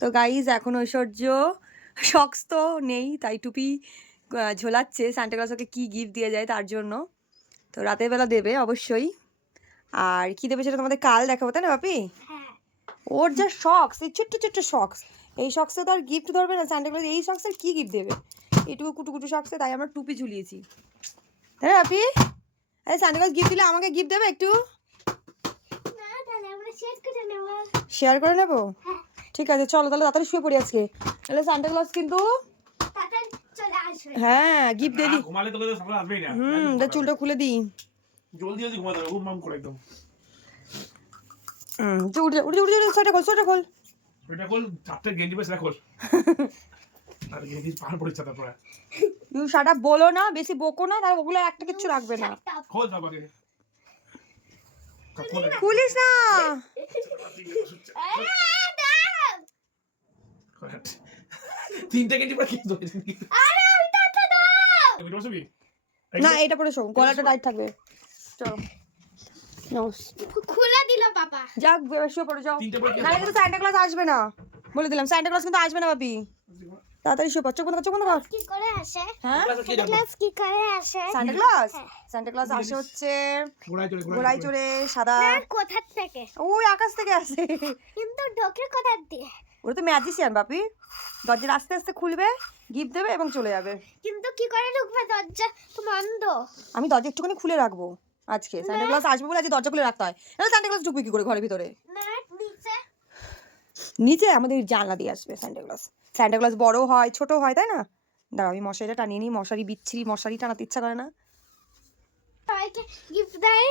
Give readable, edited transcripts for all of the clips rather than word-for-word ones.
তো গাইজ এখন ঐশ্বর্য শক্স তো নেই, তাই টুপি ঝোলাচ্ছে সান্টা ক্লজ ওকে কী গিফট দিয়ে যায় তার জন্য। তো রাতের বেলা দেবে অবশ্যই, আর কি দেবে সেটা তোমাদের কাল দেখাবো, তাই না বাপি? ওর যা শক্স, এই ছোট্ট ছোট্ট শক্স, এই শক্সে তো আর গিফট ধরবে না সান্টা ক্লজ, এই শক্সের কী গিফট দেবে? এইটুকু কুটু কুটু শক্সে, তাই আমরা টুপি ঝুলিয়েছি, তাই না বাপি? আরে সান্টা ক্লজ গিফট দিলে আমাকে গিফট দেবে একটু? শেয়ার করে নেবো? ঠিক আছে চলো তাহলে তাড়াতাড়ি শুয়ে পড়ি আজকে, তাহলে সান্টা ক্লজ কিন্তু হ্যাঁ গিফট দিয়ে দিই। ঘুমালে তো সকালে আসবেই না। তার চুলটা খুলে দিই, জলদি জলদি ঘুমাতে হবে, ঘুম মাম করে একদম। উঠে উঠে উঠে সোয়েটার খোল, সোয়েটার খোল, ওইটা খোল, চারটে গেঞ্জি পেছে খোল। আর গেঞ্জি পার পড়েছে তারপরে। ইউ শাট আপ বলো না, বেশি বকো না, তার ওগুলো একটা কিচ্ছু রাখবে না। খোল তারপরে। খুলিস না। তিনটে গেঞ্জি পরে কি ধরে? না এটা পরে শো, গলাটা টাইট থাকবে। চলো খুলে দিল বাবা। যাক শুয়ে পড়ে যাও, নাহলে কিন্তু সান্টা ক্লজ আসবে না, বলে দিলাম সান্টা ক্লজ কিন্তু আসবে না বাপি, তাড়াতাড়ি শুয়ে পড়, চোখ বন্ধ কর, চোখ বন্ধ কর। কি করে আসে? হ্যাঁ ক্লাস কি করে আসে? সান্টা ক্লজ, সান্টা ক্লজ আসে হচ্ছে ঘোড়ায় চড়ে সাদা, কোথা থেকে? ওই আকাশ থেকে আসে, কিন্তু ঢোকে কোথা দিয়ে? ওরা তো ম্যাজিশিয়ান বাপি, দরজার আস্তে আস্তে খুলবে, গিফট দেবে এবং চলে যাবে। কিন্তু কি করে ঢুকবে? দরজা তো বন্ধ। আমি দরজা একটুখানি খুলে রাখবো আজকে, সান্টা ক্লজ আসবে বলে আজকে দরজা খুলে রাখতে হয়, নাহলে সান্টা ক্লজ ঢুকবে কি করে ঘরের ভিতরে? না নিচে। নিচে আমাদের জানলা দিয়ে আসবে সান্টা ক্লজ। সান্টা ক্লজ বড় হয় ছোট হয়, তাই না? দাঁড়াও আমি মশারিটা টানিয়ে নিই, মশারি বিচ্ছিরি, মশারি টানাতে ইচ্ছা করে না। সবাইকে গিফট দেয়।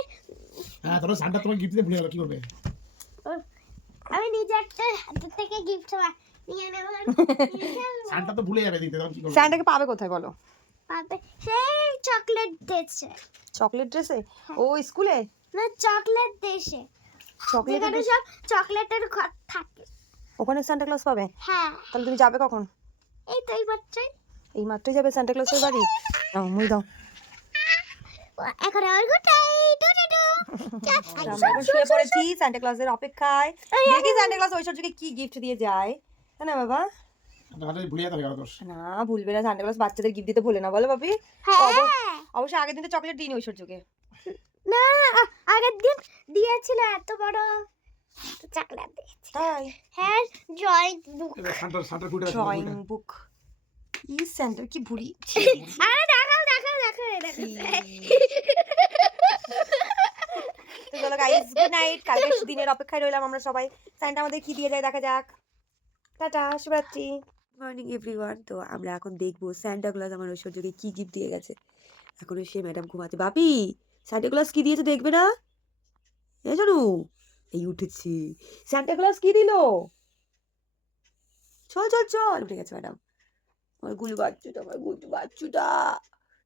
হ্যাঁ তোরা সান্টা তোমার গিফট দিয়ে ভুলে গেল, কি করবে? আমি নিজে একটা হাতের থেকে গিফট নিয়ে নেব। সান্টা তো ভুলে যাবে দিতে, তখন কি করবে? সান্টাকে পাবে কোথায় বলো? পাবে সেই চকলেট দেশে। চকলেট ড্রেসে? ও স্কুলে না চকলেট দেশে, চকলেট, যেখানে সব চকলেটের ঘর থাকে, ওখানে সান্টা ক্লজ পাবে? হ্যাঁ তাহলে তুমি যাবে কখন? এই তো এই বাচ্চাই এই মাত্রই যাবে সান্টা ক্লজের বাড়ি? দাও মুই দাও, এখন আর গোটাই টুটু আমরা এখন শুয়ে পড়েছি সান্টা ক্লজের অপেক্ষায়, দেখি সান্টা ক্লজ ঐশ্বর্যকে কি গিফট দিয়ে যায়, তাই না বাবা? সান্টা ভুলে যেতে হবে দোষ। না ভুলবে না, সান্টা ক্লজ বাচ্চাদের গিফট দিতে ভুলে না, বলো বাপি? হ্যাঁ অবশ্যই আগের দিন তো চকলেট দিইনি ঐশ্বর্যকে। না আগের দিন দিয়েছিল এত বড় চকলেট দিয়েছিল। তাই? হ্যাঁ ড্রয়িং বুক। এবার সান্টা ফুটে আছে। ড্রয়িং বুক, ই সেন্টার কি ভুড়ি। আরে দেখাও দেখাও দেখাও তো চলো গাইস, গুড নাইট, কালকে দিনের অপেক্ষায় রইলাম আমরা সবাই, সান্টা আমাদের কি দিয়ে যায় দেখা যাক। টাটা, শুভরাত্রি, মর্নিং এভরিওয়ান। তো আমরা এখন দেখবো সান্টা ক্লজ আমার ঐশ্বর্যকে কি গিফট দিয়ে গেছে। এখনো সে ম্যাডাম ঘুমাচ্ছে। বাপি সান্টা ক্লজ কি দিয়েছে দেখবে না? এ জানো এই উঠেছি, সান্টা ক্লজ কি দিল? চল চল চল, উঠে গেছে ম্যাডাম। আমার গুলু বাচ্চুটা, আমার গুলু বাচ্চুটা,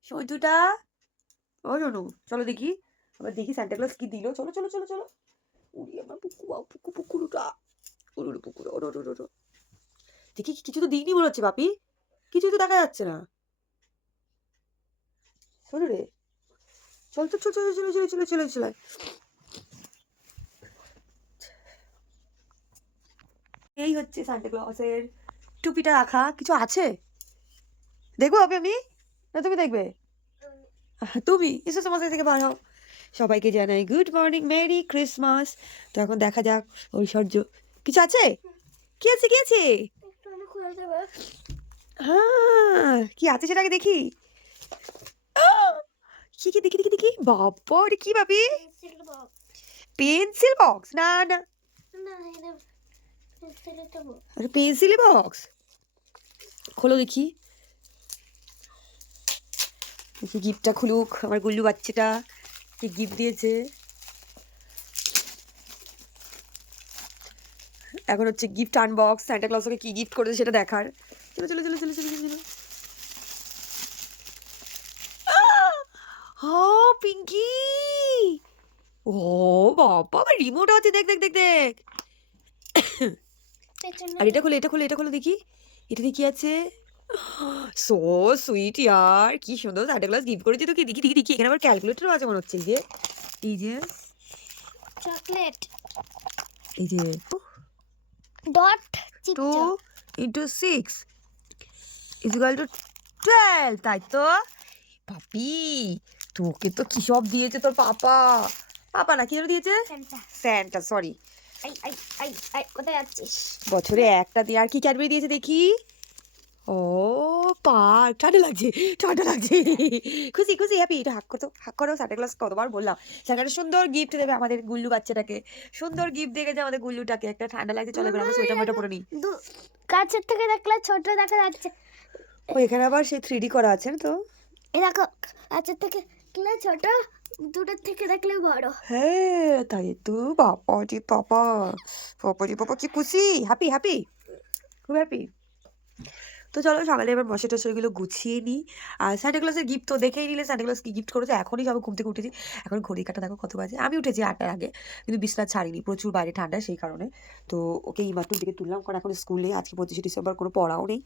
সৈতুটা, ও শোনো চলো দেখি, আবার দেখি সান্টা ক্লজ কি দিল, চলো চলো চলো চলো। উড়ি আমার পুকু পুকু পুকুরটা, উড়ুড়ু পুকুর, ওরো ওরো ওরো। দেখি কিছু তো দিইনি মনে হচ্ছে বাপি, কিছুই তো দেখা যাচ্ছে না। শোনো রে, চল চল চল চল চলে চলে চলে চলে চলে। এই হচ্ছে সান্টা ক্লজের টুপিটা রাখা, কিছু আছে দেখবো বাপি আমি, না তুমি দেখবে? তুমি এসো, তোমার থেকে বার হও। সবাইকে জানাই গুড মর্নিং, মেরি ক্রিসমাস। তো এখন দেখা যাক ঐশ্বর্য কিছু আছে, কি আছে কি আছে? হ্যাঁ কি আছে সেটাকে দেখি, কি কি দেখি দেখি দেখি, বাবা রে কি ভাবি, পেন্সিল বক্স? না না আরে পেন্সিল বক্স, খোলো দেখি, দেখি গিফটটা খুলুক আমার গুল্লু বাচ্চাটা, কি গিফট দিয়েছে। এখন হচ্ছে গিফট আনবক্স, সান্টা ক্লজ ওকে কি গিফট করেছে সেটা দেখার। চলো চলো চলো চলো চলো চলো। ও পিঙ্কি, ও বাবা আমার রিমোট আছে, দেখ দেখ দেখ দেখ। আর এটা খোলো এটা খোলো এটা খোলো দেখি, এটা কি আছে? সো সুইট ইয়ার, কি সুন্দর সান্টা ক্লজ গিফট করেছে তো, কি দেখি দেখি দেখি, এখানে আবার ক্যালকুলেটরও আছে মনে হচ্ছে, এই যে চকলেট এই যে ডট 2 × 6 = 12, তাই তো? পাপি, তোকে তো কি সব দিয়েছে তোর পাপা। পাপা না, কি যেন দিয়েছে? Santa, sorry. কোথায় যাচ্ছিস? বছরে একটা দিয়ে আর কি ক্যাডবেরি দিয়েছে দেখি। ও পার্ক, ঠান্ডা লাগছে, ঠান্ডা লাগছে। খুশি খুশি হ্যাপি, এটা হাক করতো, হাক করো। সান্টা ক্লাস কতবার বললাম সান্টা সুন্দর গিফট দেবে আমাদের গুল্লু বাচ্চাটাকে, সুন্দর গিফট দেখেছে আমাদের গুল্লুটাকে। একটা ঠান্ডা লাগছে, চলে এবার আমরা সোয়েটার মোটা পরে নিই। কাছের থেকে দেখলে ছোট দেখা যাচ্ছে। ও এখানে আবার সেই 3D করা আছে না তো। এই দেখো, কাছের থেকে দেখলে ছোট, দূরের থেকে দেখলে বড়। হ্যাঁ তাই তো। বাবাজি পাপা, বাবাজি পাপা কি খুশি, হ্যাপি হ্যাপি, খুব হ্যাপি। তো চলো সকালে এবার মশা টশাগুলো গুছিয়ে নিই। আর সান্টা ক্লজের গিফট তো দেখেই নিলে সান্টা ক্লজ কি গিফট করেছে। এখনই সবাই ঘুম থেকে উঠেছি, এখন ঘড়ির কাঁটা দেখো কত বাজে। আমি উঠেছি 8টার আগে, কিন্তু বিছানা ছাড়িনি, প্রচুর বাইরে ঠান্ডা সেই কারণে। তো ওকে এই মাত্র দিকে তুললাম, কারণ এখন স্কুলে আজকে 25শে ডিসেম্বর কোনো পড়াও নেই।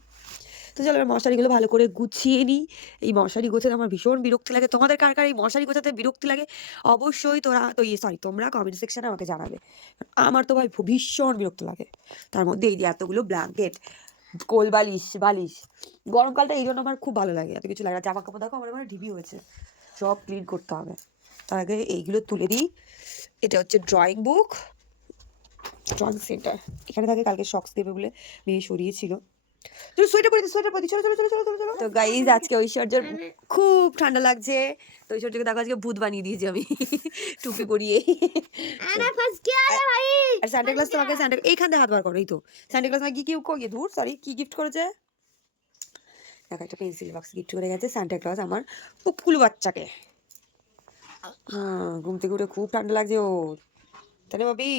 তো চলো এবার মশারিগুলো ভালো করে গুছিয়ে নিই। এই মশারি গোছাতে আমার ভীষণ বিরক্তি লাগে। তোমাদের কার কার এই মশারি গোছাতে বিরক্তি লাগে অবশ্যই তোমরা কমেন্ট সেকশনে আমাকে জানাবে। আমার তো ভাই ভীষণ বিরক্ত লাগে। তার মধ্যে এই যে এতগুলো ব্ল্যাঙ্কেট, কোল বালিশ। গরমকালটা এই জন্য আমার খুব ভালো লাগে, এত কিছু লাগে না। জামা কাপড় দেখো আমার ঢিবি হয়েছে, সব ক্লিন করতে হবে। তার আগে এইগুলো তুলে দিই। এটা হচ্ছে ড্রয়িং বুক, ড্রয়িং সেন্টার। এখানে থাকে, কালকে শক্স দেবে বলে মেয়ে সরিয়েছিল। সোয়েটার পরে চলো। তো গাইজ আজকে ঐশ্বর্যর খুব ঠান্ডা লাগছে, তো ঐশ্বর্যকে দেখো আজকে ভূত বানিয়ে দিয়েছি আমি টুপি পরিয়ে। আর সান্টা ক্লাস তোমাকে এইখান থেকে হাত বার করো। এই তো সান্টা ক্লাস আমাকে কি গিফট করেছে দেখো, একটা পেন্সিল বক্স গিফট করে গেছে সান্টা ক্লাস আমার পুপকুলু বাচ্চাকে। ঘুম থেকে উঠে খুব ঠান্ডা লাগছে ওর, তাহলে ভাবি।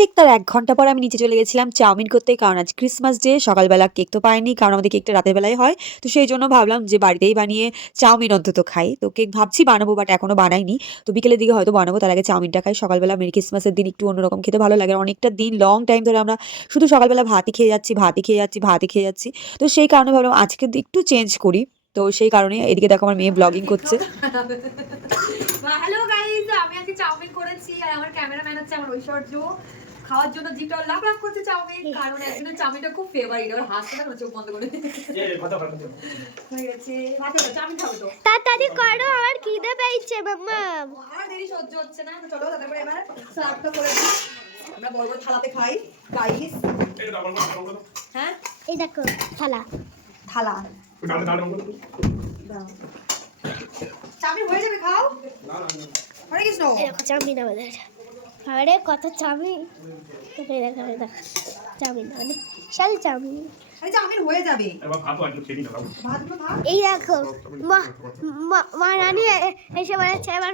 ঠিক তার 1 ঘন্টা পর আমি নিচে চলে গেছিলাম চাউমিন করতে, কারণ আজ ক্রিসমাস ডে। সকালবেলা কেক তো পাইনি, কারণ আমাদের কেকটা রাতের বেলায় হয়। তো সেই জন্য ভাবলাম যে বাড়িতেই বানিয়ে চাউমিন অন্তত খাই। তো কেক ভাবছি বানাবো, বাট এখনো বানাইনি। তো বিকেলের দিকে হয়তো বানাবো, তার আগে চাউমিনটা খাই। সকালবেলা মেরি ক্রিসমাসের দিন একটু অন্যরকম খেতে ভালো লাগে। অনেকটা দিন লং টাইম ধরে আমরা শুধু সকালবেলা ভাতই খেয়ে যাচ্ছি। তো সেই কারণে ভাবলাম আজকে একটু চেঞ্জ করি। তো সেই কারণে এদিকে দেখো আমার মেয়ে ব্লগিং করছে। হ্যালো গাইস, আমি আজকে চাউমিন করেছি, আর আমার ক্যামেরাম্যান হচ্ছে আমার ঐশ্বর্য। খাওয়ার জন্য জিপটা লাফ করছে চাউমিন, কারণ একজনের চাউমিনটা খুব ফেভারিট। ওর হাসতে না, চোখ বন্ধ করে হয়ে গেছে। চাউমিন খাবো তো, তাড়াতাড়ি করো, আমার খিদে পেয়েছে মাম্মা। আর দেরি সহ্য হচ্ছে না। তো চলো তারপরে এবার সার্ভটা করে দিই। আমরা বড় বড় থালাতে খাই গাইস। হ্যাঁ এই দেখো থালা। দাও। চাউমিন হয়ে যাবে, খাও। হরে কৃষ্ণ। এই দেখো চাউমিন আমাদের। আরে কত চাউমিন, এই দেখো চাউমিন মানে শাল চাউমিন। আরে চাউমিন হয়ে যাবে। ভাতগুলো ভাত। এই দেখো মা রানী এসে বলেছে, এবার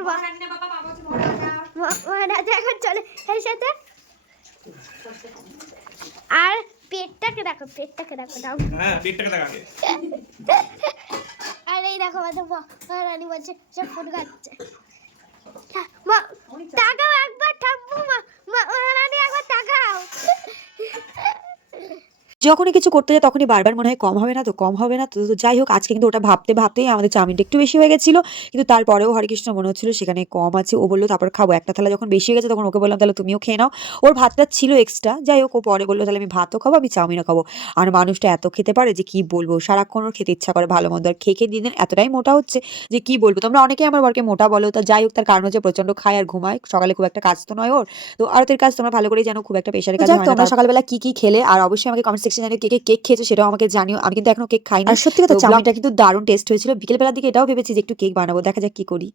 মহারাজ এখন চলে এসেছে। আর পেটটাকে দেখো দাও। হ্যাঁ, পেটটাকে দেখা আগে। আর এই দেখো আমাদের মহারানী বলছে সব ফুট খাচ্ছে। তাকাও একবার, থামবো মহারানী, একবার তাকাও। যখনই কিছু করতে যায় তখনই বারবার মনে হয় কম হবে না তো যাই হোক, আজকে কিন্তু ওটা ভাবতেই আমাদের চাউমিনটা একটু বেশি হয়ে গেছিলো। কিন্তু তারপরেও হরেকৃষ্ণ মনে হচ্ছিল সেখানে কম আছে। ও বললো তারপর খাবো, একটা থালা যখন বেশি হয়ে গেছে তখন ওকে বললাম তাহলে তুমিও খেয়ে নাও। ওর ভাতটা ছিল এক্সট্রা, যাই হোক ও পরে বললো তাহলে আমি ভাতও খাবো, আমি চাউমিনও খাবো। আর মানুষটা এত খেতে পারে যে কি বলবো, সারাক্ষণ ওর খেতে ইচ্ছা করে ভালো মন্দ। আর খেয়ে দিন এতটাই মোটা হচ্ছে যে কি বলবো। তোমরা অনেকেই আমার বরকে মোটা বলো, তা যাই হোক তার কারণ হচ্ছে প্রচন্ড খায় আর ঘুমায়। সকালে খুব একটা কাজ তো নয় ওর, তো আরতের কাজ তোমরা ভালো করেই জানো, খুব একটা প্রেশারের কাজ হয় না। তোমরা সকালবেলা কি খেলে, আর অবশ্যই আমাকে কমেন্ট সেকশনে জানিও কেক খেয়েছো, সেটাও আমাকে জানিও। আমি কিন্তু এখনো কেক খাইনি। আর সত্যি কথা চাউমিনটা কিন্তু দারুণ টেস্ট হয়েছিল। বিকেলবেলার দিকে এটাও ভেবেছি যে একটু কেক বানাবো, দেখা যাক কি করি।